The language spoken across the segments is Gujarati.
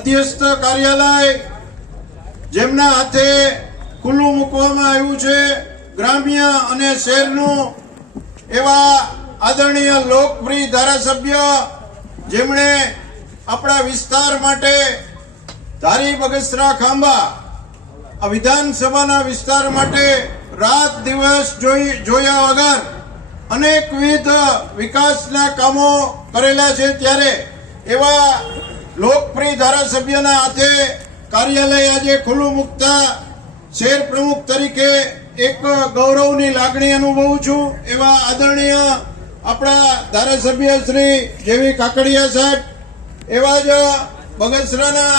મધ્યસ્થ કાર્યાલય જેમના હાથે ખુલ્લું મૂકવામાં આવ્યું છે, ગ્રામ્ય અને શહેરનું એવા આદરણીય લોકપ્રિય ધારાસભ્ય જેમણે આપણા વિસ્તાર માટે ધારી બગસરા ખાંભા આ વિધાનસભાના વિસ્તાર માટે રાત દિવસ જોયા વગર અનેકવિધ વિકાસના કામો કરેલા છે, ત્યારે એવા લોકપ્રિય ધારાસભ્યના હાથે કાર્યાલય આજે ખુલ્લું મૂકતા શહેર પ્રમુખ તરીકે એક ગૌરવની લાગણી અનુભવું છું। એવા આદરણીય આપણા ધારાસભ્ય શ્રી જેવી કાકડિયા સાહેબ, એવા જ બગસરાના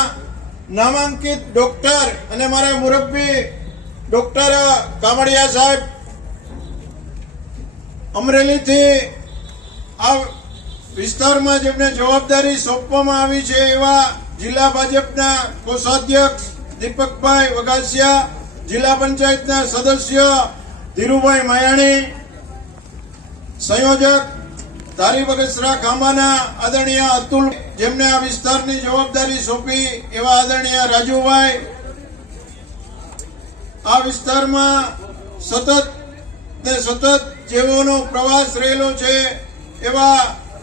નામાંકિત ડોક્ટર અને મારા મુરબ્બી ડોક્ટર કામડિયા સાહેબ, અમરેલીથી આ વિસ્તારમાં જેમને જવાબદારી સોંપવામાં આવી છે એવા જિલ્લા ભાજપના કોષાધ્યક્ષ દીપકભાઈ વગાસિયા, જિલ્લા પંચાયતના સદસ્ય ધીરુભાઈ માયાણી, સંયોજક ધારી બગસરા ખાંભાના આદરણીય અતુલ, જેમને આ વિસ્તારની જવાબદારી સોંપી એવા આદરણીય રાજુભાઈ, આ વિસ્તારમાં સતત જેઓનો પ્રવાસ રહેલો છે એવા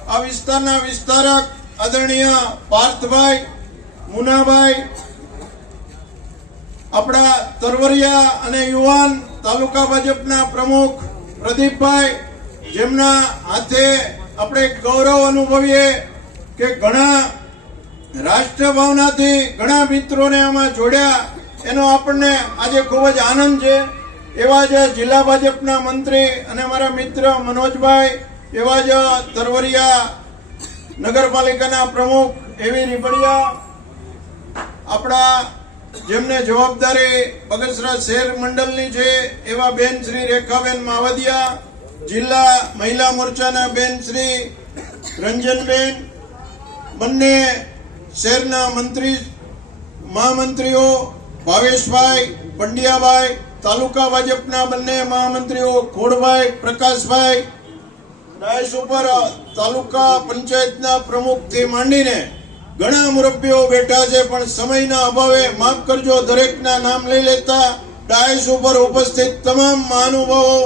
આ વિસ્તારના વિસ્તારક આદરણીય પાર્થભાઈ, મુનાભાઈ, આપણા તરવરિયા અને યુવાન તાલુકા ભાજપના પ્રમુખ પ્રદીપભાઈ, જેમના હાથે આપણે ગૌરવ અનુભવીએ કે ઘણા રાષ્ટ્રભાવનાથી ઘણા મિત્રોને આમાં જોડ્યા, એનો આપણને આજે ખૂબ જ આનંદ છે। એવા જ જિલ્લા ભાજપના મંત્રી અને મારા મિત્ર મનોજભાઈ, એવા જ તરવરિયા નગરપાલિકાના પ્રમુખ એવી રીબડિયા, આપણા જેમને જવાબદારી બગસરા શહેર મંડળની છે એવા બેન શ્રી રેખાબેન માવદિયા, જિલ્લા મહિલા મોરચાના બેન શ્રી રંજનબેન, બંને શહેરના મંત્રી મહામંત્રીઓ ભાવેશભાઈ, પંડ્યાભાઈ, તાલુકા ભાજપના બંને મહામંત્રીઓ ખોડભાઈ, પ્રકાશભાઈ, ડાયસ ઉપર તાલુકા પંચાયતના પ્રમુખથી માંડીને ઘણા મુરબ્બીઓ બેઠા છે, પણ સમયના અભાવે માફ કરજો દરેકના નામ લઈ લેતા, ડાયસ ઉપર ઉપસ્થિત તમામ મહાનુભાવો,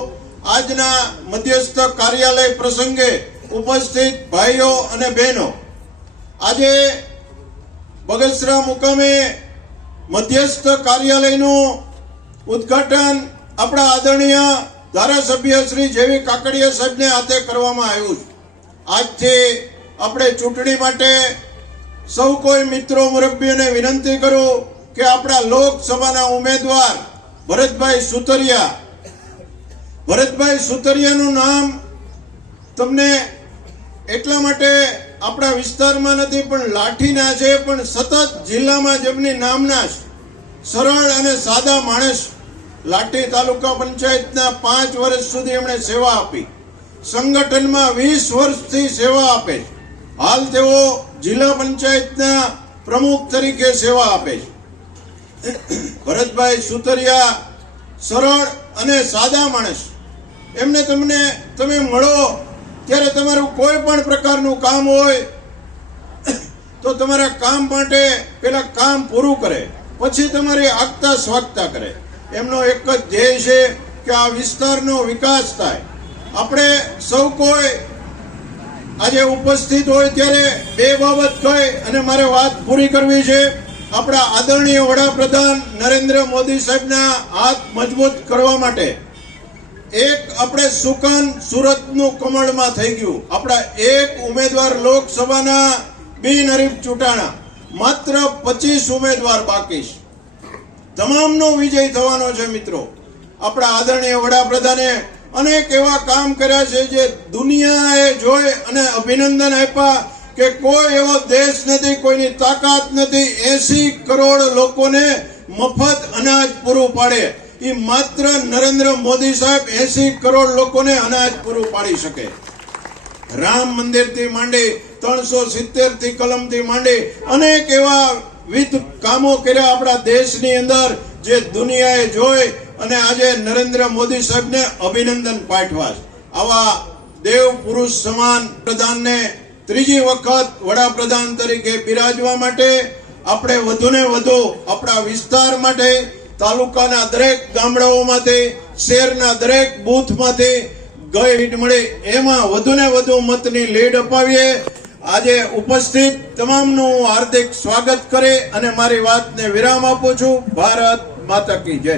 આજના મધ્યસ્થ કાર્યાલય પ્રસંગે ઉપસ્થિત ભાઈઓ અને બહેનો, આજે બગસરા મુકામે મધ્યસ્થ કાર્યાલયનું ઉદ્ઘાટન આપણા આદરણીય ધારાસભ્ય શ્રી જેવી કાકડિયા સાહેબને હાથે કરવામાં આવ્યું છે। આજથી આપણે ચૂંટણી માટે સૌ કોઈ મિત્રો મુરબ્બીઓને વિનંતી કરું કે આપણા લોકસભાના ઉમેદવાર ભરતભાઈ સુતરિયાનું નામ તમને એટલા માટે આપણા વિસ્તારમાં નથી પણ લાઠીના છે, પણ સતત જિલ્લામાં જેમની નામના સરળ અને સાદા માણસ, લાઠી તાલુકા પંચાયતના 5 વર્ષ સુધી એમણે સેવા આપી, સંગઠનમાં 20 વર્ષથી સેવા આપે છે, હાલ તેઓ જિલ્લા પંચાયતના પ્રમુખ તરીકે સેવા આપે છે। ભરતભાઈ સુતરિયા સરળ અને સાદા માણસ, એમને તમે મળો ત્યારે તમારું કોઈ પણ પ્રકારનું કામ હોય તો તમારા કામ માટે પેલા કામ પૂરું કરે, પછી તમારી આગતા સ્વાગતા કરે। એમનો એક જ ધ્યેય છે કે આ વિસ્તારનો વિકાસ થાય। આપણે સૌ કોઈ આજે ઉપસ્થિત હોય ત્યારે બે બાબત કહી અને મારે વાત પૂરી કરવી છે। આપણા આદરણીય વડાપ્રધાન નરેન્દ્ર મોદી સાહેબના હાથ મજબૂત કરવા માટે એક આપણે સુકાન સુરતનું કમળમાં થઈ ગયું, આપણા એક ઉમેદવાર લોકસભાના બિનહરીફ ચૂંટાણા, માત્ર 25 ઉમેદવાર બાકી છે, તમામનો વિજય થવાનો છે। મિત્રો, આપણા આદરણીય વડાપ્રધાને અનેક એવા કામ કર્યા છે જે દુનિયાએ જોઈ અને અભિનંદન આપ્યા કે કોઈ એવો દેશ નથી, કોઈની તાકાત નથી 80 કરોડ લોકોને મફત અનાજ પૂરું પાડે, એ માત્ર નરેન્દ્ર મોદી સાહેબ 80 કરોડ લોકોને અનાજ પૂરું પાડી શકે। રામ મંદિરથી માંડી 370 કલમથી માંડી અનેક એવા વિવિધ કામો કર્યા આપણા દેશની અંદર જે દુનિયાએ જોઈ અને આજે નરેન્દ્ર મોદી સાહેબને અભિનંદન પાઠવા। આવા દેવ પુરુષ સમાન પ્રધાનને ત્રીજી વખત વડાપ્રધાન તરીકે બિરાજવા માટે આપણે વધુને વધુ આપણા વિસ્તાર માટે, તાલુકાના દરેક ગામડાઓમાંથી, શહેરના દરેક બૂથમાંથી ગઈ મળે એમાં વધુને વધુ મતની લીડ અપાવીએ. આજે ઉપસ્થિત તમામનું હાર્દિક સ્વાગત કરે અને મારી વાતને વિરામ આપું છું. ભારત માતા કી જય.